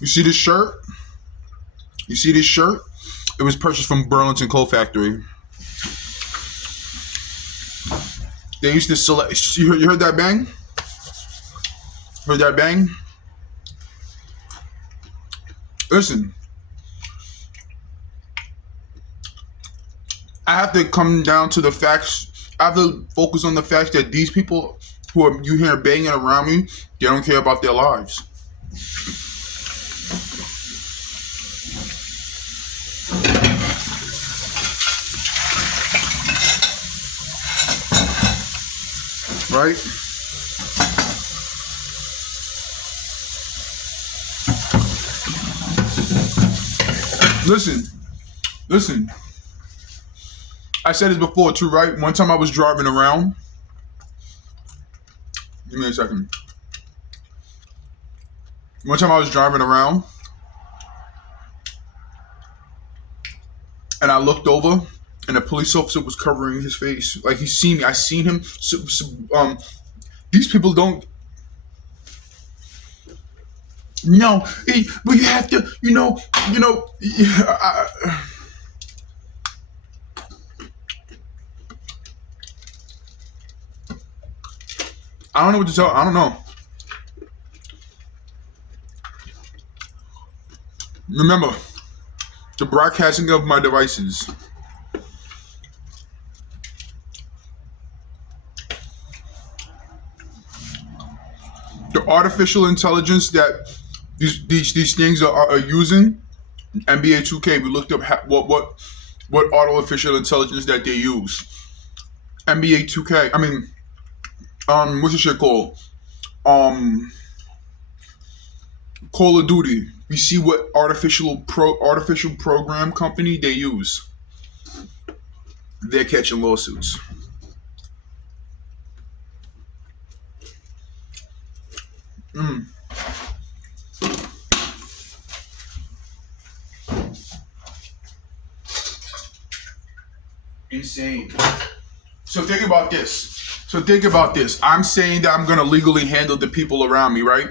You see this shirt? You see this shirt? It was purchased from Burlington Coat Factory. They used to select. You heard that bang? Heard that bang? Listen, I have to come down to the facts. I have to focus on the fact that these people who are you hear banging around me, they don't care about their lives. Right? Listen. I said this before too, right? One time I was driving around. Give me a second. One time I was driving around and I looked over and a police officer was covering his face. Like he seen me. I seen him. These people don't. No, but you have to, I don't know what to tell. I don't know. Remember, the broadcasting of my devices. The artificial intelligence that these things are using. NBA 2K. We looked up what artificial intelligence that they use. NBA 2K. I mean, what's the shit called? Call of Duty. We see what artificial program company they use. They're catching lawsuits. Insane. So think about this. I'm saying that I'm going to legally handle the people around me, right?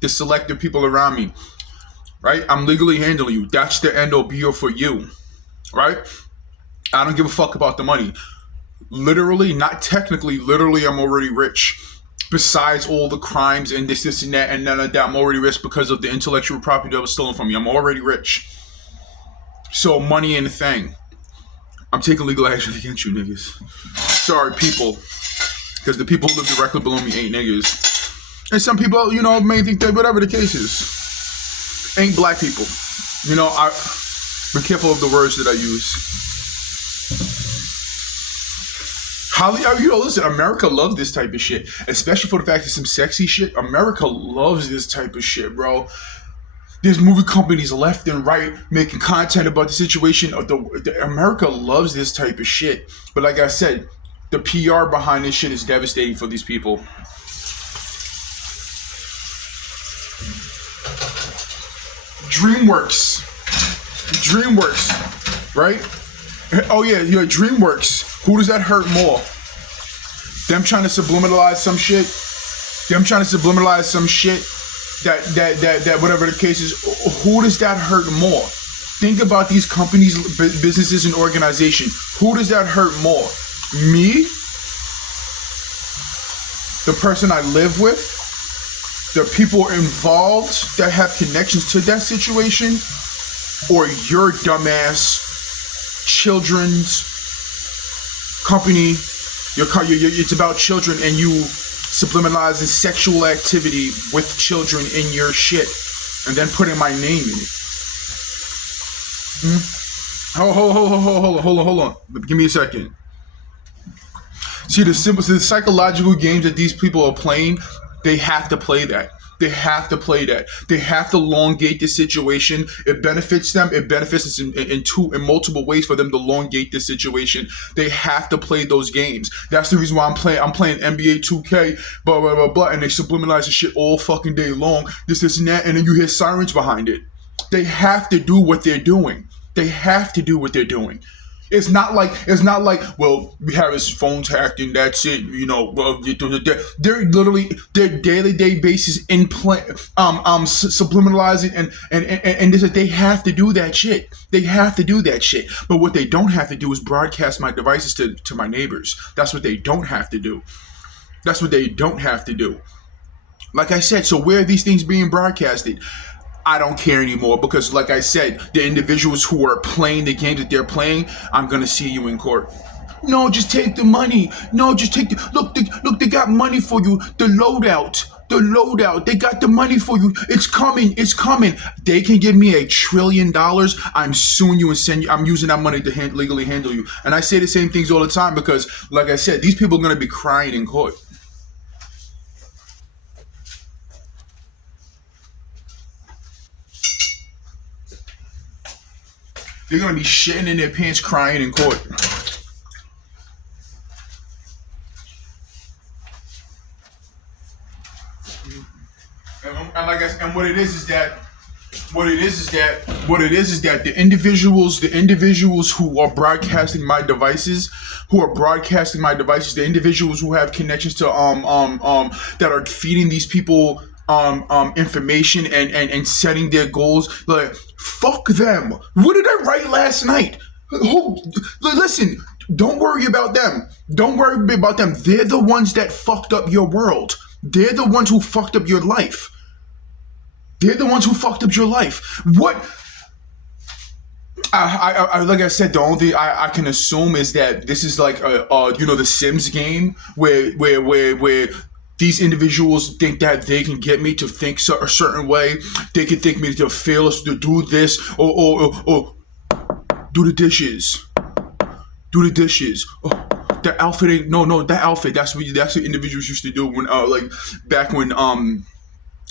The selective people around me, right? I'm legally handling you. That's the end all be all for you, right? I don't give a fuck about the money. Literally, not technically, literally, I'm already rich. Besides all the crimes and this and that and none of that, I'm already rich because of the intellectual property that was stolen from me. I'm already rich. So money ain't a thing. I'm taking legal action against you niggas. Sorry, people. Because the people who live directly below me ain't niggas. And some people, may think that whatever the case is, ain't black people. I be careful of the words that I use. Listen, America loves this type of shit. Especially for the fact that some sexy shit. America loves this type of shit, bro. There's movie companies left and right making content about the situation. America loves this type of shit. But like I said, the PR behind this shit is devastating for these people. DreamWorks, right? Oh yeah, DreamWorks. Who does that hurt more? Them trying to subliminalize some shit. That whatever the case is, who does that hurt more? Think about these companies, businesses, and organizations. Who does that hurt more? Me? The person I live with? The people involved that have connections to that situation? Or your dumbass children's company? It's about children and you subliminalizing sexual activity with children in your shit and then putting my name in it. Hold on. Give me a second. See, the psychological games that these people are playing, they have to play that. They have to elongate the situation. It benefits them. It benefits us in multiple ways for them to elongate the situation. They have to play those games. That's the reason why I'm playing NBA 2K, blah, blah, blah, blah, and they subliminalize the shit all fucking day long. This and that, and then you hear sirens behind it. They have to do what they're doing. It's not like well, we have his phones hacked and that's it. Well, they're literally their daily day basis in play, subliminalizing and this they have to do that shit. They have to do that shit. But what they don't have to do is broadcast my devices to my neighbors. That's what they don't have to do. That's what they don't have to do. Like I said, so where are these things being broadcasted? I don't care anymore because, like I said, the individuals who are playing the games that they're playing, I'm gonna see you in court. No, just take the money. No, just take the look. Look, they got money for you. The loadout. The loadout. They got the money for you. It's coming. It's coming. They can give me $1 trillion. I'm suing you and send you. I'm using that money to legally handle you. And I say the same things all the time because, like I said, these people are gonna be crying in court. They're gonna be shitting in their pants, crying in court. And like I said, and what it is that the individuals who are broadcasting my devices, the individuals who have connections to that are feeding these people information and setting their goals, like fuck them. What did I write last night? Listen, don't worry about them. Don't worry about them. They're the ones that fucked up your world. They're the ones who fucked up your life. They're the ones who fucked up your life. What? Like I said, the only thing I can assume is that this is like the Sims game where these individuals think that they can get me to think a certain way. They can think me to fail us to do this or do the dishes. Do the dishes. Oh, that outfit ain't that outfit. That's what individuals used to do when like back when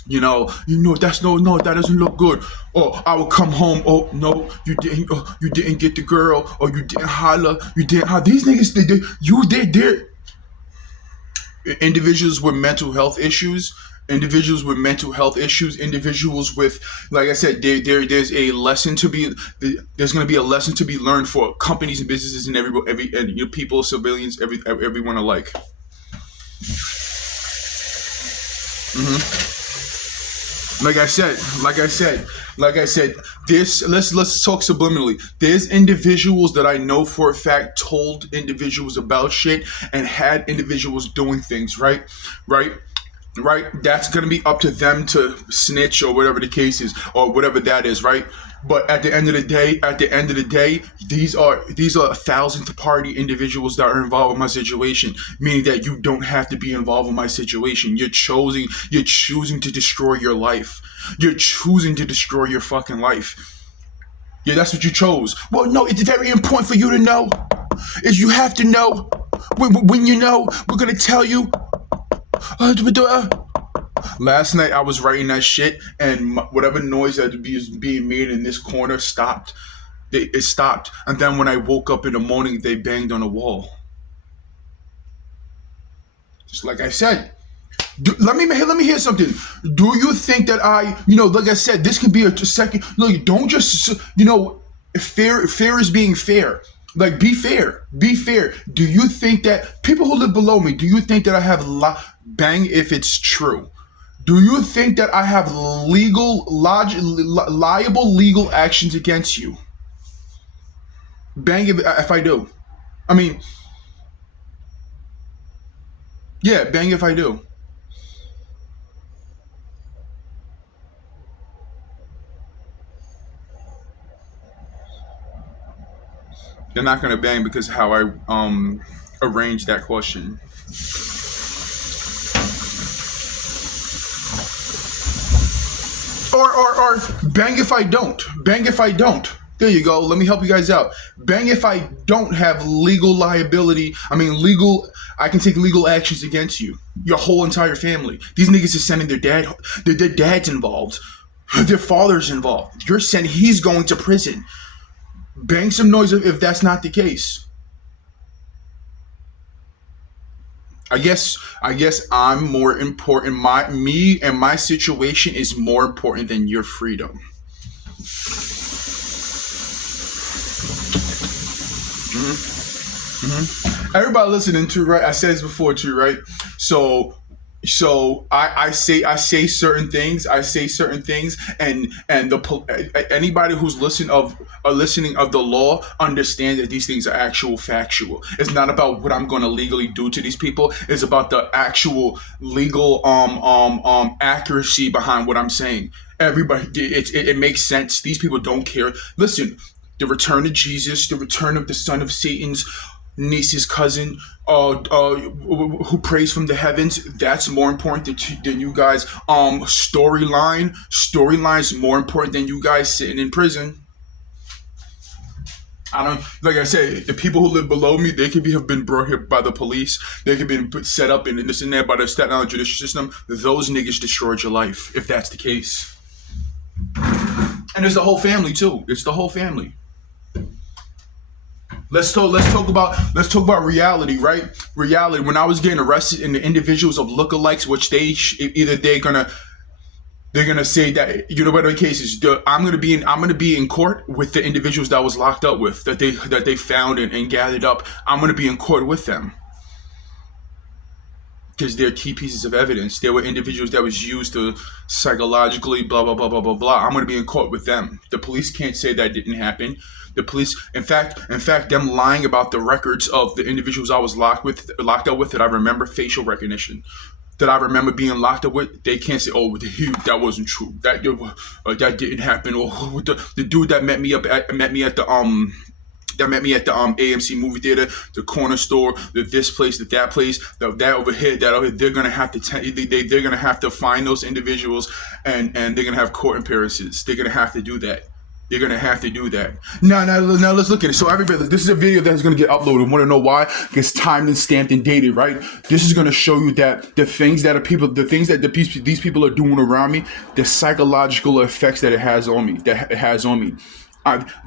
that's no, that doesn't look good. Or I would come home. Oh no, you didn't get the girl, or you didn't holler. You didn't holler. These niggas, they're individuals with mental health issues. Individuals with mental health issues. Individuals with, like I said, there's a lesson to be. There's going to be a lesson to be learned for companies and businesses and every people, civilians, everyone alike. Like I said, this let's talk subliminally. There's individuals that I know for a fact told individuals about shit and had individuals doing things, right? That's gonna be up to them to snitch or whatever the case is, or whatever that is, right? But at the end of the day, these are thousandth party individuals that are involved in my situation, meaning that you don't have to be involved in my situation. You're choosing to destroy your life. You're choosing to destroy your fucking life. Yeah, that's what you chose. Well, no, it's very important for you to know. Is you have to know. When you know, we're gonna tell you. Last night I was writing that shit, and whatever noise that was being made in this corner stopped. It stopped, and then when I woke up in the morning, they banged on the wall. Just like I said. Let me hear something. Do you think that like I said, this can be a second? Look, don't just fair is being fair. Like, be fair. Be fair. Do you think that people who live below me? Do you think that I have bang if it's true? Do you think that I have liable legal actions against you? Bang if I do. I mean, yeah, bang if I do. They're not gonna bang because how I arranged that question. Or bang if I don't. Bang if I don't. There you go. Let me help you guys out. Bang if I don't have legal liability. I can take legal actions against you. Your whole entire family. These niggas are sending their dad's involved. Their father's involved. He's going to prison. Bang some noise if that's not the case. I guess I'm more important. My situation is more important than your freedom. Everybody listening to, right? I said this before too, right? So I say certain things. I say certain things, and anybody who's listening of the law understands that these things are actual factual. It's not about what I'm going to legally do to these people. It's about the actual legal accuracy behind what I'm saying. Everybody, it makes sense. These people don't care. Listen, the return of Jesus, the return of the son of Satan's niece's cousin, who prays from the heavens. That's more important than you guys. Storyline's more important than you guys sitting in prison. I don't, like I said, the people who live below me, they could have been brought here by the police. They could have been set up in this and that by the Staten Island judicial system. Those niggas destroyed your life, if that's the case. And there's the whole family too. It's the whole family. Let's talk about reality, right? Reality. When I was getting arrested, and the individuals of lookalikes, which they're gonna say that, you know, whatever the case is, I'm gonna be in court with the individuals that I was locked up with, that they found and gathered up. I'm gonna be in court with them because they're key pieces of evidence. They were individuals that was used to psychologically blah blah blah blah blah blah. I'm gonna be in court with them. The police can't say that didn't happen. The police, in fact, them lying about the records of the individuals I was locked up with, that I remember facial recognition, that I remember being locked up with. They can't say, "Oh, that wasn't true. That didn't happen." Or the dude that met me at the AMC movie theater, the corner store, this place, that place, that over here, they're gonna have to they're gonna have to find those individuals, and they're gonna have court appearances. They're gonna have to do that. You're gonna have to do that. Now let's look at it. So everybody, this is a video that's gonna get uploaded. Want to know why? It's timed and stamped and dated, right? This is gonna show you that the things that these people are doing around me, the psychological effects that it has on me.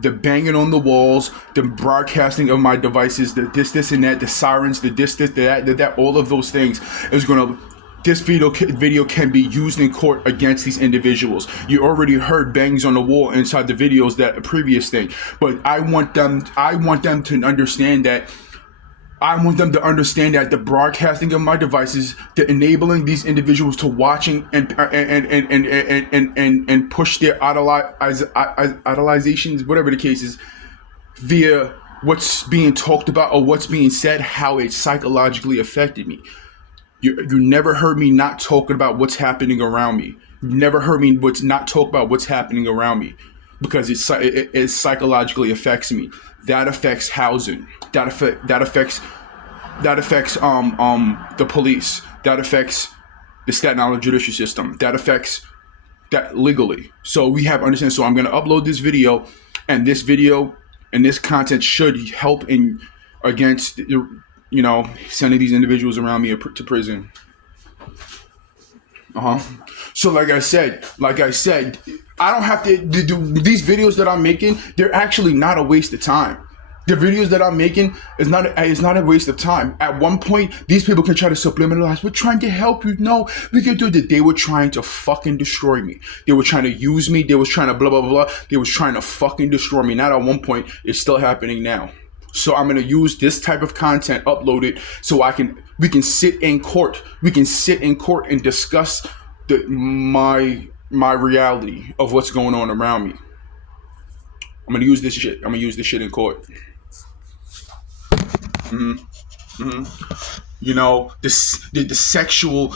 The banging on the walls, the broadcasting of my devices, the this and that, the sirens, the this, that, all of those things is gonna. This video can be used in court against these individuals. You already heard bangs on the wall inside the videos, that previous thing. But I want them to understand that. I want them to understand that the broadcasting of my devices, the enabling these individuals to watching and push their idolizations, whatever the case is, via what's being talked about or what's being said, how it psychologically affected me. You never heard me not talking about what's happening around me. You never heard me not talk about what's happening around me, because it psychologically affects me. That affects housing. That affects the police. That affects the Staten Island judicial system. That affects that legally. So we have to understand. So I'm going to upload this video, and this video and this content should help against sending these individuals around me to prison. So like I said, I don't have to do these videos that I'm making. They're actually not a waste of time. The videos that I'm making is not a waste of time. At one point, these people can try to subliminalize. We're trying to help you. No, we can do that. They were trying to fucking destroy me. They were trying to use me. They was trying to blah blah blah. They was trying to fucking destroy me. Not at one point. It's still happening now. So I'm gonna use this type of content, upload it, so we can sit in court. We can sit in court and discuss my reality of what's going on around me. I'm gonna use this shit. I'm gonna use this shit in court. You know, the sexual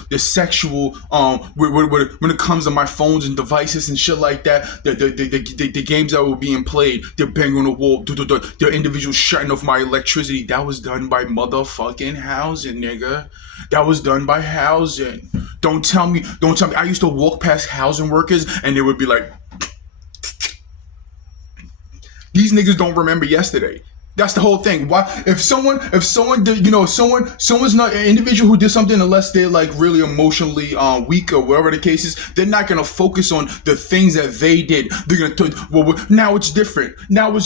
when it comes to my phones and devices and shit like that, the games that were being played, they're banging on the wall, the individuals shutting off my electricity. That was done by motherfucking housing, nigga. That was done by housing. Don't tell me. I used to walk past housing workers and they would be like, these niggas don't remember yesterday. That's the whole thing. Why? If someone did, someone's not an individual who did something, unless they're like really emotionally weak or whatever the case is, they're not gonna focus on the things that they did. They're gonna now it's different. Now we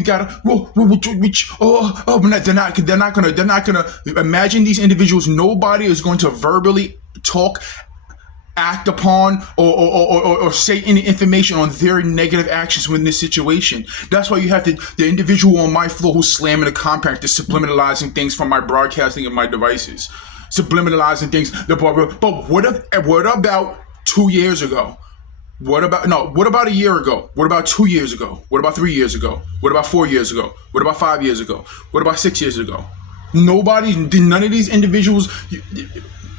gotta they're not gonna. They're not gonna. They're not gonna. They're not gonna. They're not gonna. They're not gonna. They're not gonna. They're not gonna. They're not gonna. They're not gonna. They're not gonna. They're not gonna. They're not gonna. They're not gonna. They're not gonna. They're not gonna. They're not gonna. Imagine these individuals. Nobody is going to verbally talk act upon or say any information on their negative actions within this situation. That's why you have the individual on my floor who's slamming the compactor, subliminalizing things from my broadcasting of my devices, subliminalizing things. But what about 2 years ago? What about a year ago? What about 2 years ago? What about 3 years ago? What about 4 years ago? What about 5 years ago? What about 6 years ago? None of these individuals,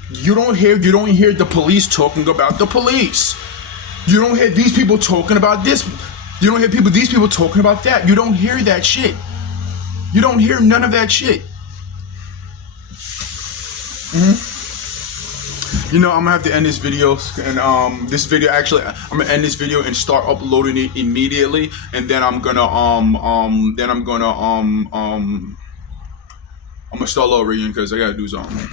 you don't hear the police talking about the police. You don't hear these people talking about this. You don't hear these people talking about that. You don't hear that shit. You don't hear none of that shit. You know, I'm gonna have to end this video, and I'm gonna end this video and start uploading it immediately, and then I'm gonna start over again because I gotta do something.